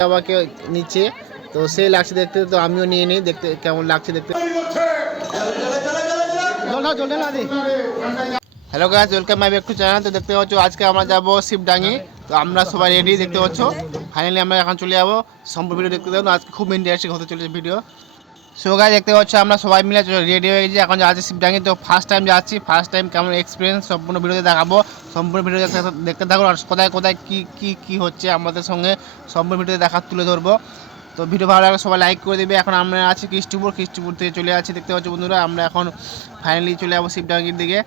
বাবাকে নিচে, তো সেই লাগছে দেখতে, তো আমিও নিয়ে নিই দেখতে কেমন লাগছে দেখতে। Hello guys, welcome my back to channel. তো দেখতে পাচ্ছ আজকে আমরা যাবো শিবডাঙ্গি। তো আমরা সবাই রেডি দেখতে পাচ্ছ। ফাইনালি আমরা এখন চলে যাবো। সম্পূর্ণ ভিডিও দেখতে দেবো, আজকে খুব ইন্টারেস্টিং হতে চলেছে ভিডিও। সো গাইস দেখতে পাচ্ছ আমরা সবাই মিলে রেডি হয়ে গেছি, এখন যাচ্ছি শিবডাঙ্গি। তো ফার্স্ট টাইম যাচ্ছি, ফার্স্ট টাইম কেমন এক্সপিরিয়েন্স সম্পূর্ণ ভিডিওতে দেখাবো। সম্পূর্ণ ভিডিও দেখতে থাকুন, আর কোথায় কোথায় কী হচ্ছে আমাদের সঙ্গে সম্পূর্ণ ভিডিওতে তুলে ধরবো। তো ভিডিও ভালো লাগলে সবাই লাইক করে দেবে। এখন আমরা আছি কৃষ্ণপুর থেকে চলে যাচ্ছি দেখতে পাচ্ছ বন্ধুরা। আমরা এখন ফাইনালি চলে যাবো শিবডাঙ্গির দিকে।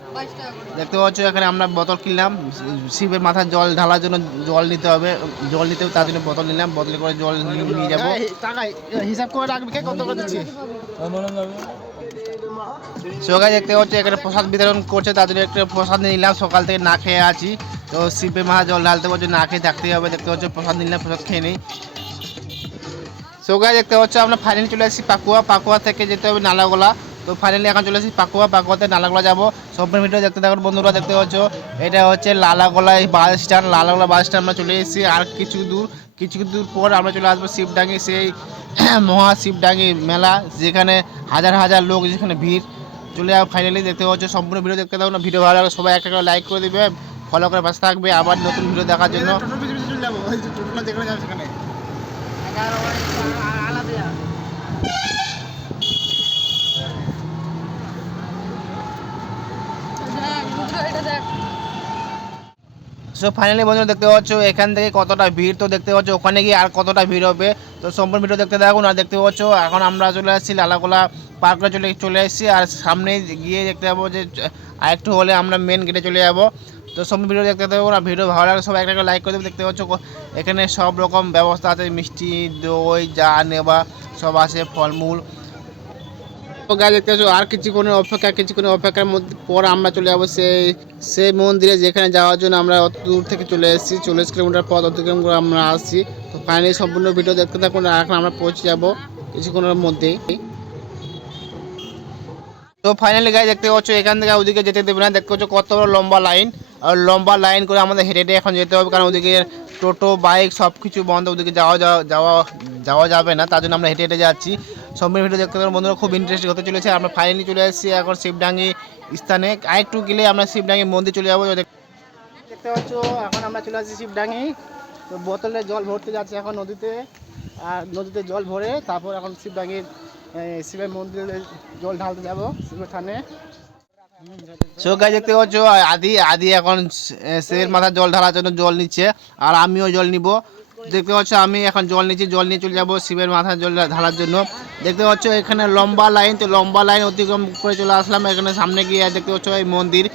দেখতে পাচ্ছ এখানে আমরা বোতল কিনলাম, শিবের মাথায় জল ঢালার জন্য জল নিতে হবে, তার জন্য বোতল নিলাম, বোতলে করে জল নিয়ে যাবো। হিসাব করে রাখবি কত করে দিচ্ছি। সকালে দেখতে পাচ্ছ এখানে প্রসাদ বিতরণ করছে, তার জন্য একটা প্রসাদ নিলাম, সকাল থেকে না খেয়ে আছি। তো শিবের মাথায় জল ঢালতে পারছো, না খেয়ে থাকতেই হবে। দেখতে পাচ্ছ প্রসাদ নিলাম, প্রসাদ খেয়ে নেই। সকালে দেখতে পাচ্ছ আমরা ফাইনালি চলে আসছি পাকুয়া থেকে যেতে হবে নালাগোলা। তো ফাইনালি এখন চলে আসছি পাকুয়াতে নালাগোলা যাবো। সম্পূর্ণ ভিডিও দেখতে থাকুন বন্ধুরা। দেখতে পাচ্ছ এটা হচ্ছে লালাগোলা বাস স্ট্যান্ড, লালাগোলা বাস স্ট্যান্ড আমরা চলে এসেছি। আর কিছু দূর পর আমরা চলে আসবো শিবডাঙ্গি, সেই মহা শিবডাঙ্গি মেলা, যেখানে হাজার হাজার লোক, যেখানে ভিড়। চলে যাবো ফাইনালি। দেখতে পাচ্ছ সম্পূর্ণ ভিডিও দেখতে থাকুন। ভিডিও ভালো লাগলে সবাই একটা করে লাইক করে দেবে, ফলো করে পাশে থাকবে আবার নতুন ভিডিও দেখার জন্য। সো ফাইনালি বন্ধুরা দেখতে পাচ্ছ এখান থেকে কতটা ভিড়, তো দেখতে পাচ্ছ ওখানে গিয়ে আর কতটা ভিড় হবে। তো সম্পূর্ণ ভিডিও দেখতে থাকুন। আর দেখতে পাচ্ছ এখন আমরা চলে আসছি লালাগোলা পার্কে চলে এসেছি। আর সামনে গিয়ে দেখতে পাবো যে আরেকটু হলে আমরা মেন গেটে চলে যাবো। তো সম্পূর্ণ ভিডিও দেখতে থাকুন। আর ভিডিও ভালো লাগলে সবাই একটা লাইক করে দেবে। দেখতে পাচ্ছ এখানে সব রকম ব্যবস্থা আছে, মিষ্টি দই যা নেবা সব আছে, ফলমূল। গাছ দেখতে পাচ্ছ আর কিছুক্ষণের অপেক্ষার মধ্যে পর আমরা চলে যাবো সেই মন্দিরে, যেখানে যাওয়ার জন্য আমরা অত দূর থেকে চলে এসেছি। 40 কিলোমিটার পথ অতিক্রম করে আমরা আসছি। তো ফাইনালি সম্পূর্ণ ভিডিও দেখতে থাকুন। এখন আমরা পৌঁছে যাবো কিছুক্ষণের মধ্যেই। তো ফাইনালি গাছ দেখতে পাচ্ছ এখান থেকে ওদিকে যেতে দেবে না। দেখতে পাচ্ছ কত বড় লম্বা লাইন, আর লম্বা লাইন করে আমাদের হেঁটে হেঁটে এখন যেতে হবে, কারণ ওদিকে টোটো বাইক সব কিছু বন্ধ, ওদিকে যাওয়া যাবে না, তার জন্য আমরা হেঁটে হেঁটে যাচ্ছি। সম্পূর্ণ ভিডিও দেখতে পাবেন বন্ধুরা, খুব ইন্টারেস্টিং হতে চলেছে। আমরা ফাইনালি চলে এসেছি এখন শিবডাঙ্গি স্থানে। আরেকটু গেলে আমরা শিবডাঙ্গি মন্দির চলে যাবো। দেখতে পাচ্ছ এখন আমরা চলে আসছি শিবডাঙ্গি। তো বোতলে জল ভরতে যাচ্ছি এখন নদীতে, আর নদীতে জল ভরে তারপর এখন শিবডাঙ্গির শিবের মন্দিরে জল ঢালতে যাবো, শিবের থানে। সো গাইস দেখতে পাচ্ছ আদি এখন শিবের মাথায় জল ঢালার জন্য জল নিচ্ছে, আর আমিও জল নিব। দেখতে পাচ্ছ আমি এখন জল নিচ্ছি, জল নিয়ে চলে যাবো শিবের মাথায় জল ঢালার জন্য। দেখতে পাচ্ছ এখানে লম্বা লাইন, তো লম্বা লাইন অতিক্রম করে চলে আসলাম এখানে সামনে গিয়ে। দেখতে পাচ্ছ এই মন্দির,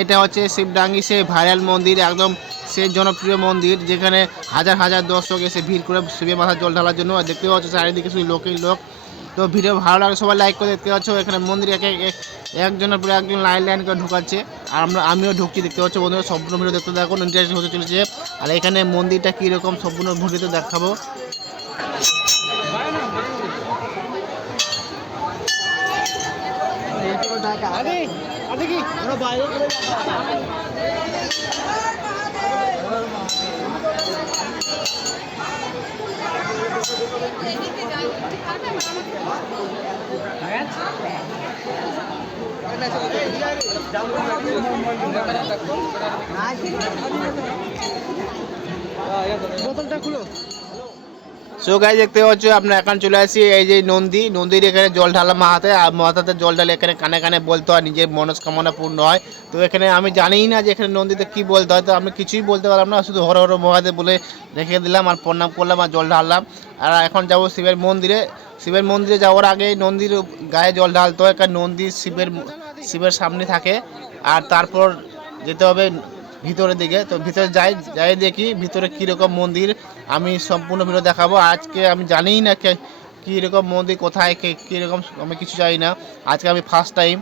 এটা হচ্ছে শিবডাঙ্গি সেই ভাইরাল মন্দির, একদম সেই জনপ্রিয় মন্দির, যেখানে হাজার হাজার দর্শক এসে ভিড় করে শিবের মাথায় জল ঢালার জন্য। আর দেখতে পাচ্ছ চারিদিকে শুধু লোকেই লোক। তো ভিডিও ভালো লাগে সবাই লাইক করে। দেখতে পাচ্ছ এখানে মন্দির একজনের পরে একজন লাইন করে ঢুকাচ্ছে, আর আমিও ঢুকছি। দেখতে পাচ্ছ বন্ধুরা সম্পূর্ণ ভিডিও দেখতে দেখুন, ইন্টারেস্টিং হতে চলেছে। আর এখানে মন্দিরটা কীরকম সম্পূর্ণ ভিডিওতে দেখাবো। বোতলটা খুলো। সো গাইস দেখতে পাচ্ছ আমরা এখন চলে আসি এই যে নদীর এখানে জল ঢালা মাথাতে জল ঢালে এখানে কানে কানে বলতে হয়, নিজের মনস্কামনা পূর্ণ হয়। তো এখানে আমি জানিই না যে এখানে নদীতে কী বলতে হয়, তো আমি কিছুই বলতে পারলাম না, শুধু হর হর মহাদেব বলে রেখে দিলাম আর প্রণাম করলাম আর জল ঢাললাম। আর এখন যাবো শিবের মন্দিরে যাওয়ার আগে নদীর গায়ে জল ঢালতে হয়, কারণ নদী শিবের সামনে থাকে। আর তারপর যেতে হবে ভিতরের দিকে। তো ভিতরে যাই দেখি ভিতরে কীরকম মন্দির, আমি সম্পূর্ণ ভিডিও দেখাবো। আজকে আমি জানিই না কীরকম মন্দির, কোথায় কীরকম, আমি কিছু জানি না, আজকে আমি ফার্স্ট টাইম।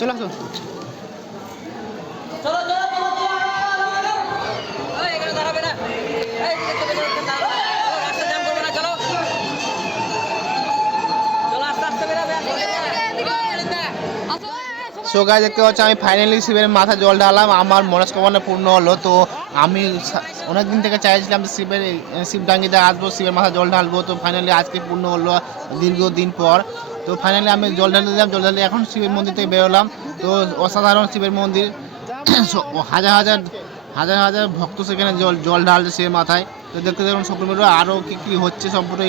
চলে আসো। সো গাইস দেখতে পাচ্ছ আমি ফাইনালি শিবের মাথা জল ঢালাম, আমার মনস্কামনা পূর্ণ হলো। তো আমি অনেকদিন থেকে চাইছিলাম যে শিবডাঙ্গিতে আসবো, শিবের মাথা জল ঢালবো। তো ফাইনালি আজকে পূর্ণ হলো দীর্ঘদিন পর। তো ফাইনালি আমি জল ঢালতে দিলাম, জল ঢালে এখন শিবের মন্দির থেকে বেরোলাম। তো অসাধারণ শিবের মন্দির, হাজার হাজার হাজার হাজার ভক্ত সেখানে জল ঢালছে শিবের মাথায়। তো দেখতে দেখুন সম্পূর্ণ আরও কী কী হচ্ছে সম্পূর্ণ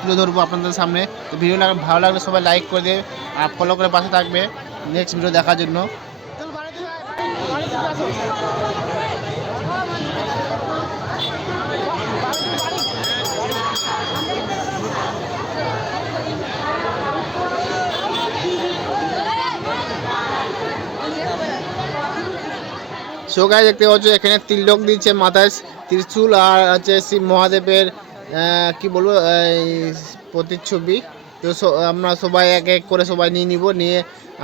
তুলে ধরবো আপনাদের সামনে। তো ভিডিও ভালো লাগলে সবাই লাইক করে দেবে আর ফলো করে পাশে থাকবে নেক্সট ভিডিও দেখার জন্য। সো গাইস দেখতে পাচ্ছ এখানে তিলক দিচ্ছে মাথায় ত্রিশূল, আর হচ্ছে শিব মহাদেবের কি বলবো প্রতিচ্ছবি। তো আমরা সবাই এক এক করে সবাই নিয়ে নিব, নিয়ে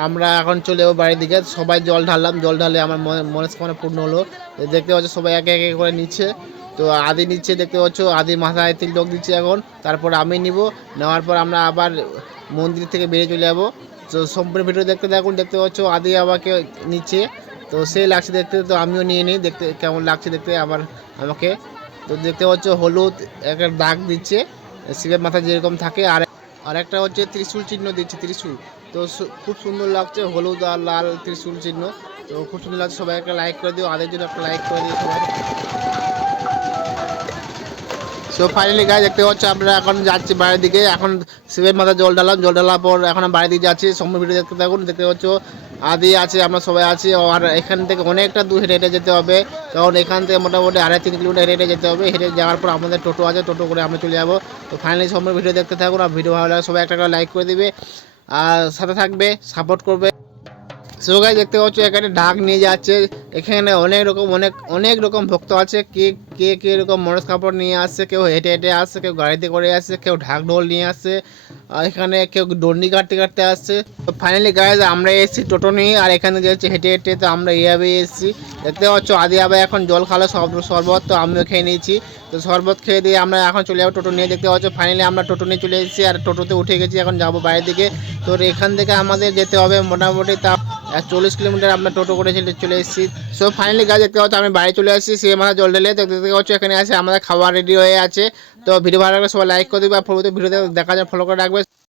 আমরা এখন চলে যাবো বাড়ির দিকে। সবাই জল ঢাললাম, জল ঢালে আমার মনস্কামনা পূর্ণ হলো। দেখতে পাচ্ছ সবাই এক এক করে নিচ্ছে। তো আদি নিচ্ছে, দেখতে পাচ্ছ আদি মাথায় তিলক দিচ্ছে এখন। তারপর আমি নিব, নেওয়ার পর আমরা আবার মন্দির থেকে বেরিয়ে চলে যাবো। তো সম্পূর্ণ ভিডিও দেখতে থাকুন। দেখতে পাচ্ছ আদি আমাকে নিচ্ছে, তো সেই লাগছে দেখতে। তো আমিও নিয়ে নিই, দেখতে কেমন লাগছে দেখতে আবার আমাকে। তো দেখতে পাচ্ছ হলুদ একটা দাগ দিচ্ছে শিবের মাথায় যেরকম থাকে, আর একটা হচ্ছে ত্রিশূল চিহ্ন দিচ্ছে, ত্রিশূল। তো খুব সুন্দর লাগছে, হলুদ আর লাল ত্রিশূল চিহ্ন। তো খুব সুন্দর লাগছে, সবাই একটা লাইক করে দিও, আদের জন্য একটা লাইক করে দিও সবাই। সো ফাইনালি গাইস দেখতে পাচ্ছ আমরা এখন যাচ্ছি বাড়ির দিকে। এখন শিবের মাথায় জল ঢালাম, জল ঢালার পর এখন বাড়ির দিকে যাচ্ছি। সম্পূর্ণ ভিডিও দেখতে থাকুন। দেখতে পাচ্ছ আদি আছে, আমরা সবাই আছি। আর এখান থেকে অনেকটা দূর হেঁটে হেঁটে যেতে হবে, কারণ এখান থেকে মোটামুটি 2.5-3 কিলোমিটার হেঁটে হেঁটে যেতে হবে। হেঁটে যাওয়ার পর আমাদের টোটো আছে, টোটো করে আমরা চলে যাবো। তো ফাইনালি সম্পূর্ণ ভিডিও দেখতে থাকুন। আর ভিডিও ভালো লাগে সবাই একটা করে লাইক করে দিবে আর সাথে থাকবে, সাপোর্ট করবে। সো গাইস দেখতে পাচ্ছ এখানে ঢাক নিয়ে যাচ্ছে। এখানে অনেক রকম ভক্ত আছে। কে কে এরকম মনস্কামনা নিয়ে আসছে, কেউ হেঁটে হেঁটে আসছে, কেউ গাড়িতে করে আসছে, কেউ ঢাক ঢোল নিয়ে আসছে, আর এখানে কেউ দণ্ডি কাটতে কাটতে আসছে। তো ফাইনালি গাইস আমরা এসেছি টোটো নিয়ে, আর এখানে যে হচ্ছে হেঁটে হেঁটে। তো আমরা এইভাবেই এসেছি। দেখতে পাচ্ছ আদি আবার এখন জল খালো শরবত, তো আমিও খেয়ে নিয়েছি। তো শরবত খেয়ে দিয়ে আমরা এখন চলে যাবো টোটো নিয়ে। দেখতে পাচ্ছ ফাইনালি আমরা টোটো নিয়ে চলে এসেছি, আর টোটোতে উঠে গেছি, এখন যাবো বাড়ির দিকে। তো এখান থেকে আমাদের যেতে হবে মোটামুটি 40 কিলোমিটার আমরা টোটো করে চলে এসেছি। সো ফাইনালি গাইস দেখতে পাচ্ছ আমি বাড়ি চলে আসছি সে মাথা জল ঢেলে। দেখতে পাচ্ছ এখানে আছে আমাদের খাবার রেডি হয়ে আছে। তো ভিডিও ভালো লাগলে সবাই লাইক করে দিবে, আর পরবর্তী ভিডিও দেখার জন্য ফলো করে রাখবে।